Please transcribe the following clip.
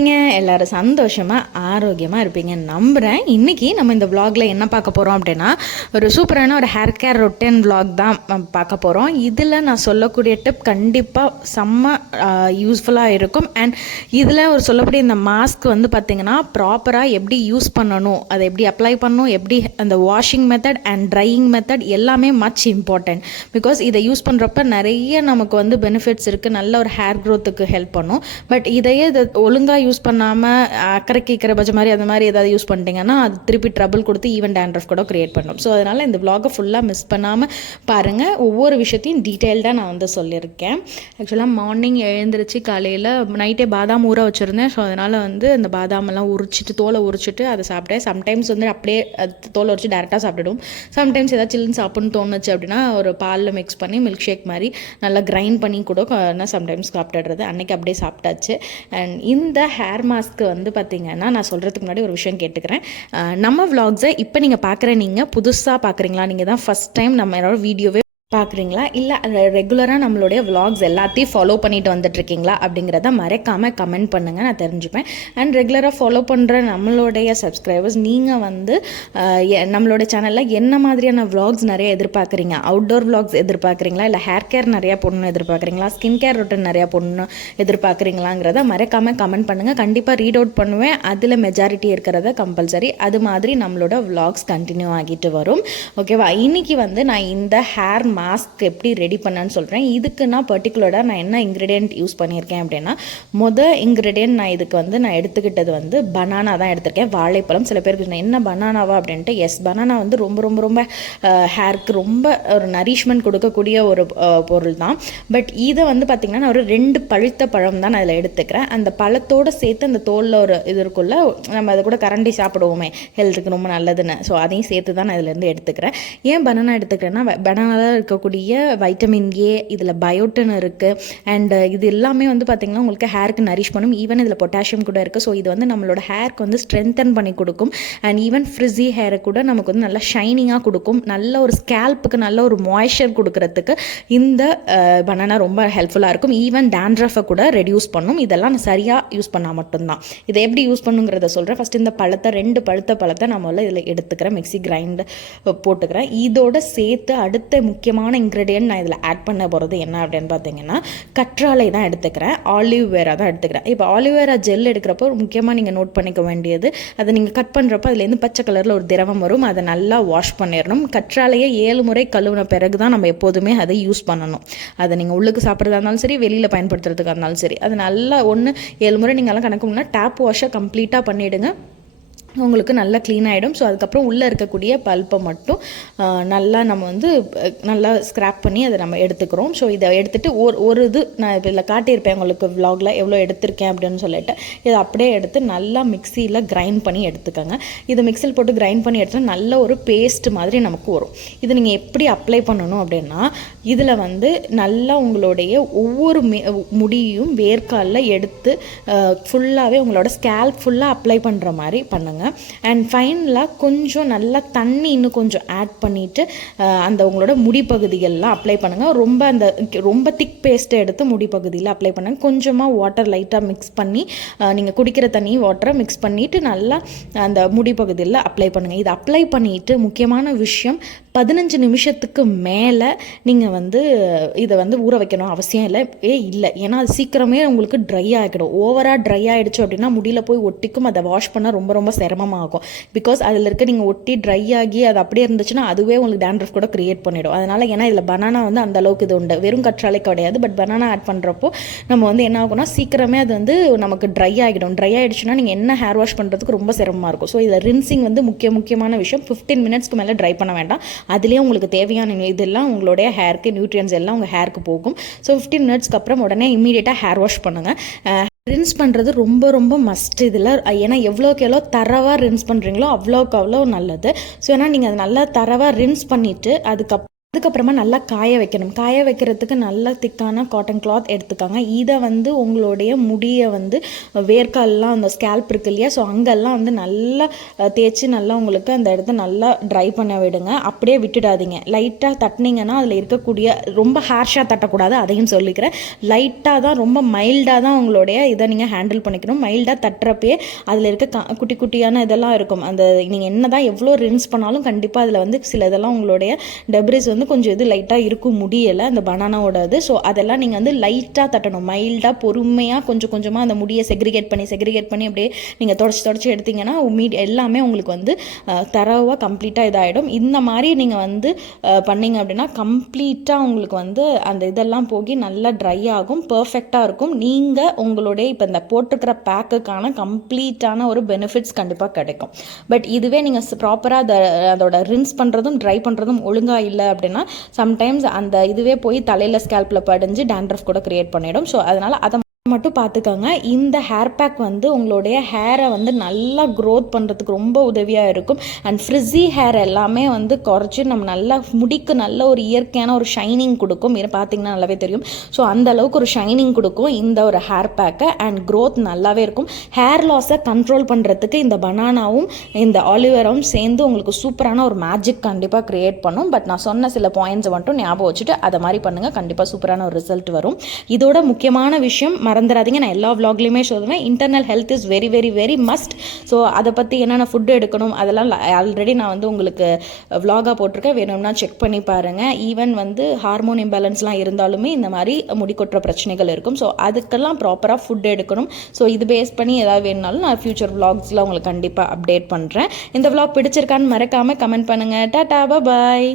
இருக்கீங்க? எல்லாரும் சந்தோஷமாக ஆரோக்கியமாக இருப்பீங்கன்னு நம்புகிறேன். இன்றைக்கி நம்ம இந்த விலாகில் என்ன பார்க்க போகிறோம் அப்படின்னா, ஒரு சூப்பரான ஒரு ஹேர் கேர் ரொட்டீன் விலாக் தான் பார்க்க போகிறோம். இதில் நான் சொல்லக்கூடிய டிப் கண்டிப்பாக செம்ம யூஸ்ஃபுல்லாக இருக்கும். அண்ட் இதில் ஒரு சொல்லக்கூடிய இந்த மாஸ்க் வந்து பார்த்திங்கன்னா ப்ராப்பராக எப்படி யூஸ் பண்ணணும், அதை எப்படி அப்ளை பண்ணணும், எப்படி அந்த washing method and drying method எல்லாமே மச் இம்பார்ட்டன்ட். பிகாஸ் இதை யூஸ் பண்ணுறப்ப நிறைய நமக்கு வந்து பெனிஃபிட்ஸ் இருக்குது. நல்ல ஒரு ஹேர் க்ரோத்துக்கு ஹெல்ப் பண்ணும். பட் இதையே ஒழுங்காக யூஸ் பண்ணாமல் அக்கறை கேட்குற பட்ச மாதிரி அந்த மாதிரி ஏதாவது யூஸ் பண்ணிட்டீங்கன்னா அது திருப்பி ட்ரபிள் கொடுத்து ஈவன் டேண்ட்ரஃப் கூட க்ரியேட் பண்ணும். ஸோ அதனால் இந்த விலாகை ஃபுல்லாக மிஸ் பண்ணாமல் பாருங்கள். ஒவ்வொரு விஷயத்தையும் டீட்டெயில்டாக நான் வந்து சொல்லியிருக்கேன். ஆக்சுவலாக மார்னிங் எழுந்திரிச்சு காலையில் நைட்டே பாதாம் ஊற வச்சுருந்தேன். ஸோ அதனால் வந்து அந்த பாதாமெல்லாம் உரிச்சிட்டு தோலை உரிச்சிட்டு அதை சாப்பிட்டேன். சம்டைம்ஸ் வந்து அப்படியே அது தோலை உரிச்சு டேரெக்டாக சாப்பிட்டுடும். சம்டைம்ஸ் ஏதாவது சில்லுன்னு சாப்பிட்ணுன்னு தோணுச்சு அப்படின்னா ஒரு பாலில் மிக்ஸ் பண்ணி மில்க் ஷேக் மாதிரி நல்லா கிரைண்ட் பண்ணி கூட நான் சம்டைம்ஸ் சாப்பிட்டுடுறது. அன்றைக்கி அப்படியே சாப்பிட்டாச்சு. அண்ட் இந்த ஹேர் மாஸ்க்கு வந்து பார்த்திங்கன்னா நான் சொல்கிறதுக்கு முன்னாடி ஒரு விஷயம் கேட்டுக்கிறேன். நம்ம விலாக்ஸை இப்போ நீங்கள் பார்க்குற நீங்கள் புதுசாக பார்க்குறீங்களா, நீங்கள் தான் ஃபஸ்ட் டைம் நம்ம என்னோட வீடியோவே பார்க்குறீங்களா, இல்லை ரெகுலராக நம்மளுடைய விலாக்ஸ் எல்லாத்தையும் ஃபாலோ பண்ணிட்டு வந்துட்டுருக்கீங்களா அப்படிங்கிறத மறக்காமல் கமெண்ட் பண்ணுங்கள், நான் தெரிஞ்சுப்பேன். அண்ட் ரெகுலராக ஃபாலோ பண்ணுற நம்மளுடைய சப்ஸ்கிரைபர்ஸ் நீங்கள் வந்து நம்மளோட சேனலில் என்ன மாதிரியான விலாக்ஸ் நிறைய எதிர்பார்க்குறீங்க? அவுட்டோர் விலாக்ஸ் எதிர்பார்க்குறீங்களா, இல்லை ஹேர் கேர் நிறையா போடணும் எதிர்பார்க்குறீங்களா, ஸ்கின் கேர் ரொட்டீன் நிறையா போடணும் எதிர்பார்க்குறீங்களாங்கிறத மறக்காமல் கமெண்ட் பண்ணுங்கள். கண்டிப்பாக ரீட் அவுட் பண்ணுவேன். அதில் மெஜாரிட்டி இருக்கிறத கம்பல்சரி. அது மாதிரி நம்மளோட விலாக்ஸ் கண்டினியூ ஆகிட்டு வரும். ஓகேவா? இன்றைக்கி வந்து நான் இந்த ஹேர் மாஸ்க் எப்படி ரெடி பண்ணேன்னு சொல்கிறேன். இதுக்கு நான் பர்டிகுலராக நான் என்ன இன்க்ரீடியன்ட் யூஸ் பண்ணியிருக்கேன் அப்படின்னா, இன்க்ரீடியன்ட் நான் இதுக்கு வந்து நான் எடுத்துக்கிட்டது வந்து பனானா தான் எடுத்திருக்கேன், வாழைப்பழம். சில பேருக்கு என்ன பனானாவா அப்படின்ட்டு, எஸ், பனானா வந்து ரொம்ப ரொம்ப ரொம்ப ஹேருக்கு ரொம்ப ஒரு நரிஷ்மெண்ட் கொடுக்கக்கூடிய ஒரு பொருள் தான். பட் இதை வந்து பார்த்திங்கன்னா நான் ஒரு 2 பழுத்த பழம் தான் நான் இதில் எடுத்துக்கிறேன். அந்த பழத்தோடு சேர்த்து அந்த தோலில் ஒரு இது இருக்குள்ள நம்ம அதை கூட கரண்டி சாப்பிடுவோமே ஹெல்த்துக்கு ரொம்ப நல்லதுன்னு, ஸோ அதையும் சேர்த்து தான் நான் இதிலேருந்து எடுத்துக்கிறேன். ஏன் பனானா எடுத்துக்கிறேன்னா, பனானாவில் இருக்கக்கூடிய வைட்டமின் ஏ, இதில் பயோட்டின் இருக்குது. அண்ட் இது எல்லாமே வந்து பார்த்திங்கன்னா உங்களுக்கு ஹேருக்கு நரிஷ் பண்ணும். ஈவன் இதில் பொட்டாசியம் கூட இருக்குது. ஸோ இது வந்து நம்மளோட ஹேருக்கு வந்து ஸ்ட்ரென்தன் பண்ணி கொடுக்கும். அண்ட் ஈவன் ஃப்ரிஸி ஹேரை கூட நமக்கு வந்து நல்லா ஷைனிங்காக கொடுக்கும். நல்ல ஒரு ஸ்கேல்ப்புக்கு நல்ல ஒரு மாய்ஸ்சர் கொடுக்கறதுக்கு இந்த பனானா ரொம்ப ஹெல்ப்ஃபுல்லாக இருக்கும். ஈவன் டேண்ட்ரஃபை கூட ரெடியூஸ் பண்ணும். இதெல்லாம் சரியாக யூஸ் பண்ணால் மட்டும்தான். இதை எப்படி யூஸ் பண்ணுங்கிறத சொல்கிறேன். ஃபஸ்ட் இந்த பழத்தை 2 பழுத்த பழத்தை நம்ம இதில் எடுத்துக்கிறேன், மிக்ஸி கிரைண்ட் போட்டுக்கிறேன். இதோட சேர்த்து அடுத்த முக்கியமான இன்க்ரீடியன்ட் நான் இதில் ஆட் பண்ண போகிறது என்ன அப்படின்னு பார்த்தீங்கன்னா, கற்றாழை தான் எடுத்துக்கிறேன், ஆலிவ்வேரா தான் எடுத்துக்கிறேன். இப்போ ஆலிவ்வேரா ஜெல் எடுக்கிறப்போ முக்கியமாக நீங்கள் நோட் பண்ணிக்க வேண்டியது, அதை நீங்கள் கட் பண்ணுறப்போ அதுலேருந்து பச்சை கலரில் ஒரு திரவம் வரும். அதை நல்லா வாஷ் பண்ணிடணும். கற்றாழையை 7 முறை கழுவின பிறகு தான் நம்ம எப்போதுமே அதை யூஸ் பண்ணணும். அதை நீங்கள் உள்ளுக்கு சாப்பிட்றதா இருந்தாலும் சரி, வெளியில் பயன்படுத்துறதுக்காக இருந்தாலும் சரி, அது நல்லா 7 முறை நீங்கள்லாம் கணக்கு பண்ணால் டேப் வாஷை கம்ப்ளீட்டாக பண்ணிவிடுங்க. உங்களுக்கு நல்லா க்ளீன் ஆகிடும். ஸோ அதுக்கப்புறம் உள்ளே இருக்கக்கூடிய பல்ப்பை மட்டும் நல்லா நம்ம வந்து நல்லா ஸ்க்ராப் பண்ணி அதை நம்ம எடுத்துக்கிறோம். ஸோ இதை எடுத்துகிட்டு ஒரு இது நான் இதில் காட்டியிருப்பேன் உங்களுக்கு விலாகில் எவ்வளோ எடுத்திருக்கேன் அப்படின்னு சொல்லிட்டு, இதை அப்படியே எடுத்து நல்லா மிக்சியில் கிரைண்ட் பண்ணி எடுத்துக்கோங்க. இதை மிக்சியில் போட்டு கிரைண்ட் பண்ணி எடுத்தால் நல்ல ஒரு பேஸ்ட் மாதிரி நமக்கு வரும். இது நீங்கள் எப்படி அப்ளை பண்ணணும் அப்படின்னா, இதில் வந்து நல்லா உங்களுடைய ஒவ்வொரு முடியும் வேர்க்காலில் எடுத்து ஃபுல்லாகவே உங்களோட ஸ்கேல்ப் ஃபுல்லாக அப்ளை பண்ணுற மாதிரி பண்ணுங்கள். அண்ட் ஃபைனலாக கொஞ்சம் நல்லா தண்ணி இன்னும் கொஞ்சம் ஆட் பண்ணிவிட்டு அந்த உங்களோட முடிப்பகுதிகள்லாம் அப்ளை பண்ணுங்கள். ரொம்ப திக் பேஸ்ட்டை எடுத்து முடிப்பகுதியில் அப்ளை பண்ணுங்கள். கொஞ்சமாக வாட்டர் லைட்டாக மிக்ஸ் பண்ணி நீங்கள் குடிக்கிற தண்ணி வாட்டரை மிக்ஸ் பண்ணிவிட்டு நல்லா அந்த முடிப்பகுதியில் அப்ளை பண்ணுங்கள். இதை அப்ளை பண்ணிவிட்டு முக்கியமான விஷயம், 15 நிமிஷத்துக்கு மேலே நீங்கள் வந்து இதை வந்து ஊற வைக்கணும் அவசியம் இல்லை. ஏன்னா அது சீக்கிரமே உங்களுக்கு ட்ரை ஆகிடும். ஓவராக ட்ரை ஆகிடுச்சு அப்படின்னா முடியல போய் ஒட்டிக்கும். அதை வாஷ் பண்ணால் ரொம்ப ரொம்ப சிரமமாகும். பிகாஸ் அதில் இருக்க நீங்கள் ஒட்டி ட்ரை ஆகி அது அப்படியே இருந்துச்சுன்னா அதுவே உங்களுக்கு டேண்ட்ரஃப் கூட க்ரியேட் பண்ணிடும். அதனால் ஏன்னா இதில் பனானா வந்து அந்த அளவுக்கு இது உண்டு, வெறும் கற்றாழை கிடையாது. பட் பனானா ஆட் பண்ணுறப்போ நம்ம வந்து என்ன ஆகும்னா சீக்கிரமே அது வந்து நமக்கு ட்ரை ஆகிடும். ட்ரை ஆகிடுச்சுன்னா நீங்கள் என்ன ஹேர் வாஷ் பண்ணுறதுக்கு ரொம்ப சிரமமாக இருக்கும். ஸோ இதில் ரின்சிங் வந்து முக்கியமான விஷயம். 15 மினிட்ஸ்க்கு மேலே ட்ரை பண்ண வேண்டாம். அதுலேயே உங்களுக்கு தேவையான இதெல்லாம் உங்களுடைய ஹேருக்கு நியூட்ரியன்ஸ் எல்லாம் உங்கள் ஹேருக்கு போகும். ஸோ 15 மினிட்ஸ்க்கு அப்புறம் உடனே இம்மீடியட்டாக ஹேர் வாஷ் பண்ணுங்கள். ரின்ஸ் பண்ணுறது ரொம்ப ரொம்ப மஸ்ட் இதில். ஏன்னா எவ்வளோக்கு எவ்வளோ தரவாக ரின்ஸ் பண்ணுறீங்களோ அவ்வளோக்கு அவ்வளோ நல்லது. ஸோ ஏன்னா நீங்கள் அதை நல்லா தரவாக ரின்ஸ் பண்ணிவிட்டு அதுக்கப்புறம் அதுக்கப்புறமா நல்லா காய வைக்கணும். காய வைக்கிறதுக்கு நல்ல திக்கான காட்டன் கிளாத் எடுத்துக்காங்க. இதை வந்து உங்களுடைய முடியை வந்து வேர்க்கால்லாம் அந்த ஸ்கேல்ப் இருக்கு இல்லையா, ஸோ அங்கெல்லாம் வந்து நல்லா தேய்ச்சி நல்லா உங்களுக்கு அந்த இடத்த நல்லா ட்ரை பண்ண விடுங்க. அப்படியே விட்டுடாதீங்க. லைட்டாக தட்டினீங்கன்னா அதில் இருக்கக்கூடிய ரொம்ப ஹார்ஷாக தட்டக்கூடாது, அதையும் சொல்லிக்கிறேன். லைட்டாக தான், ரொம்ப மைல்டாக தான் உங்களுடைய இதை நீங்கள் ஹேண்டில் பண்ணிக்கணும். மைல்டாக தட்டுறப்பே அதில் இருக்க குட்டி குட்டியான இதெல்லாம் இருக்கும். அந்த நீங்கள் என்ன தான் எவ்வளோ ரின்ஸ் பண்ணாலும் கண்டிப்பாக அதில் வந்து சில இதெல்லாம் உங்களுடைய டெப்ரிஸ் வந்து கொஞ்சம் இது லைட்டாக இருக்கும் முடியலை அந்த பனானாவோட இது. ஸோ அதெல்லாம் நீங்கள் வந்து லைட்டாக தட்டணும். மைல்டாக பொறுமையாக கொஞ்சம் கொஞ்சமாக அந்த முடியை செக்ரிகேட் பண்ணி அப்படியே நீங்கள் தொடச்சி எடுத்திங்கன்னா எல்லாமே உங்களுக்கு வந்து தரவாக கம்ப்ளீட்டாக இதாகிடும். இந்த மாதிரி நீங்கள் வந்து பண்ணிங்க அப்படின்னா கம்ப்ளீட்டாக உங்களுக்கு வந்து அந்த இதெல்லாம் போகி நல்லா ட்ரை ஆகும், பர்ஃபெக்டாக இருக்கும். நீங்கள் உங்களுடைய இப்போ இந்த போட்டிருக்கிற பேக்குக்கான கம்ப்ளீட்டான ஒரு பெனிஃபிட்ஸ் கண்டிப்பாக கிடைக்கும். பட் இதுவே நீங்கள் ப்ராப்பராக அதோட ரின்ஸ் பண்ணுறதும் ட்ரை பண்ணுறதும் ஒழுங்காக இல்லை அப்படின்னா சம்டைம்ஸ் அந்த இதுவே போய் தலையில் ஸ்கேல்பில் படிஞ்சு டேண்ட்ரஃப் கூட கிரியேட் பண்ணிடும். ஸோ அதனால் அதை மட்டும் பார்த்துக்கோங்க. இந்த ஹேர் பேக் வந்து உங்களுடைய ஹேரை வந்து நல்லா க்ரோத் பண்ணுறதுக்கு ரொம்ப உதவியாக இருக்கும். அண்ட் ஃப்ரிஸி ஹேர் எல்லாமே வந்து குறைச்சி நம்ம நல்லா முடிக்கு நல்ல ஒரு இயற்கையான ஒரு ஷைனிங் கொடுக்கும். பார்த்தீங்கன்னா நல்லாவே தெரியும். ஸோ அந்த அளவுக்கு ஒரு ஷைனிங் கொடுக்கும் இந்த ஒரு ஹேர் பேக்கை. அண்ட் க்ரோத் நல்லாவே இருக்கும். ஹேர் லாஸை கண்ட்ரோல் பண்ணுறதுக்கு இந்த பனானாவும் இந்த ஆலிவேராவும் சேர்ந்து உங்களுக்கு சூப்பரான ஒரு மேஜிக் கண்டிப்பாக க்ரியேட் பண்ணும். பட் நான் சொன்ன சில பாயிண்ட்ஸை மட்டும் ஞாபகம் வச்சுட்டு அதை மாதிரி பண்ணுங்கள், கண்டிப்பாக சூப்பரான ஒரு ரிசல்ட் வரும். இதோட முக்கியமான விஷயம் மறந்துடாதீங்க, நான் எல்லா விளாக்லையுமே சொல்லுவேன், internal health is very very very must. So அதை பற்றி என்னென்ன ஃபுட்டு எடுக்கணும் அதெல்லாம் ஆல்ரெடி நான் வந்து உங்களுக்கு விளாகாக போட்டிருக்கேன், வேணும்னா செக் பண்ணி பாருங்கள். ஈவன் வந்து ஹார்மோன் இம்பேலன்ஸ்லாம் இருந்தாலுமே இந்த மாதிரி முடி கொட்டுற பிரச்சனைகள் இருக்கும். ஸோ அதுக்கெல்லாம் ப்ராப்பராக ஃபுட் எடுக்கணும். ஸோ இது பேஸ் பண்ணி ஏதாவது வேணுனாலும் நான் ஃபியூச்சர் விளாக்ஸில் உங்களுக்கு கண்டிப்பாக அப்டேட் பண்ணுறேன். இந்த விளாக் பிடிச்சிருக்கான்னு மறக்காமல் கமெண்ட் பண்ணுங்கள். டாடா, பாய்.